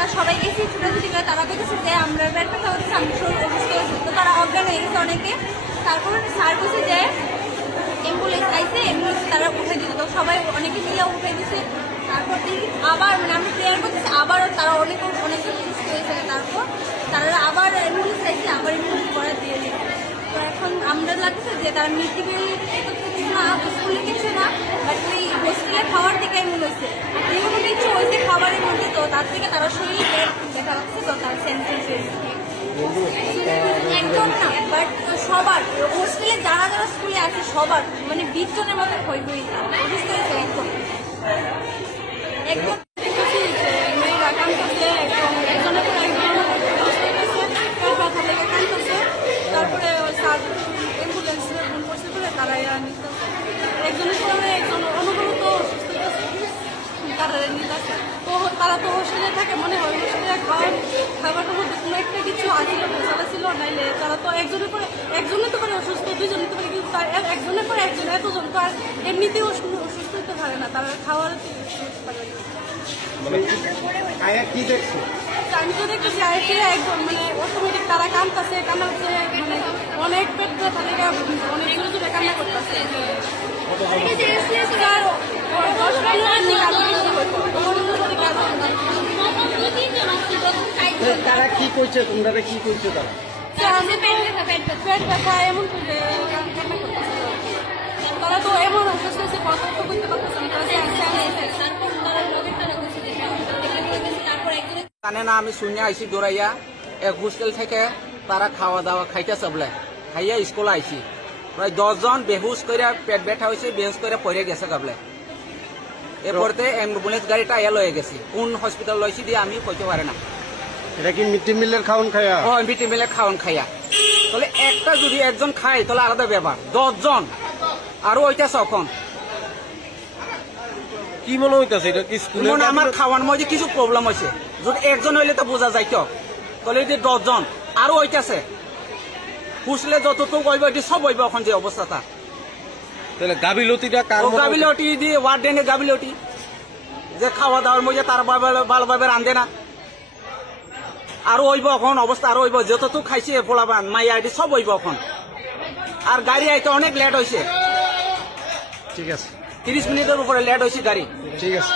আমরা সবাই গেছি ছোটাছুটি করে, তারা বলতেছে যে আমরা পেট ব্যথা হচ্ছে, আমি অসুস্থ হয়েছি, তো তারা অজ্ঞান হয়ে গেছে অনেকে। তারপর স্যার বলছে যে অ্যাম্বুলেন্স আইসে, অ্যাম্বুলেন্স তারা উঠে দিত, তো সবাই অনেকে মিলে উঠে দিছে। তারপর আবার মানে আমরা প্রেয়ার করতেছি, আবারও তারা অনেকে সুস্থ হয়েছে। তারপর তারা আবার অ্যাম্বুলেন্স আইসে, আবার অ্যাম্বুলেন্স করে দিয়ে দিচ্ছে। তো এখন আমরা লাগছে যে তারা মেডিকেল না স্কুলে কিছু না, বাট ওই হোস্টেলে খাওয়ার থেকে এমন হয়েছে, যেগুলো কিছু হয়েছে খাবারের মধ্যে, তো তার থেকে তারা শরীর দেখা যাচ্ছে, তো তার সেন্সেস একজন না, বাট সবার হোস্টেলে যারা যারা স্কুলে আছে সবার মানে 20 জনের মতো হয়ে হয়েছে, অসুস্থ হয়েছে একদম একদম। মেয়েরা কাঁদতেছে, একজনের পর একজন তারপরে স্যার অ্যাম্বুলেন্স ফোন করছে বলে তারা নিতেছে, একজনের পরে একজন অনুভূত তারা নিতেছে। তো তারা তো হোস্টেলে থাকে, মনে হয় হোস্টেলে খাবারের মধ্যে কোনো একটা কিছু আসছিল ভেজাল ছিল, নাইলে তারা তো একজনের পরে একজনের তো করে অসুস্থ, দুইজনের তো করে, কিন্তু একজনের পরে একজন এতজন তো আর এমনিতেও অসুস্থ হতে পারে না, তারা খাওয়ার পারে না। কি দেখছো? আমি তো দেখতেছি আইপিএ একদম মানে অটোমেটিক তারা কাঁদতেছে, কান্নাচ্ছে, মানে অনেক পেট ব্যথা থেকে অনেক জোরে জোরে কান্না করতেছে। তারা কি করছে, তোমরা কি করছো? পেট ব্যথা এমন করে কান্না করতেছে, তারা তো এমন অসুস্থ হচ্ছে, কথা তো করতে পারতেছে জানে না। আমি শুনে আইসি দৌড়াইয়া এক হোস্টেল থেকে তারা খাওয়া দাওয়া খাইতেছে বলে, খাইয়া স্কুলে আইসি প্রায় 10 জন বেহুশ করে পেট ব্যথা হয়েছে, বেঞ্চ করে পড়ে গেছে গাবলে। এরপরে অ্যাম্বুলেন্স গাড়িটা এল হয়ে গেছে, কোন হসপিটাল লইছি দিয়ে আমি কইতে পারে না। এটা কি মিড ডে মিলের খাওয়ান খাইয়া? ও মিড ডে মিলের খাওয়ান খাইয়া। তাহলে একটা যদি একজন খায় তাহলে আলাদা ব্যাপার, 10 জন আরো ওইটাছে এখন কি মনে হইতেছে? এটা কি স্কুলে আমার খাওয়ার মধ্যে কিছু প্রবলেম হয়েছে, যদি একজন হইলে তো বোঝা যাইতো, তাহলে এই যে 10 জন আরো ওইটাছে হোস্টেলে যতটুকু হইব এটি সব হইব এখন যে অবস্থাটা। তাহলে গাবিলতিটা কার? গাবিলতি দিয়ে ওয়ার্ডেনের গাবিলতি, যে খাওয়া দাওয়ার মধ্যে তার ভালোভাবে রান্ধে না, আরো হইব এখন অবস্থা, আরো হইব যতটুকু খাইছে পোলাবান মাইয়া এটি সব হইব এখন। আর গাড়ি আইতে অনেক লেট হয়েছে, ঠিক আছে 30 মিনিটের উপরে লেট হয়েছে গাড়ি। ঠিক আছে।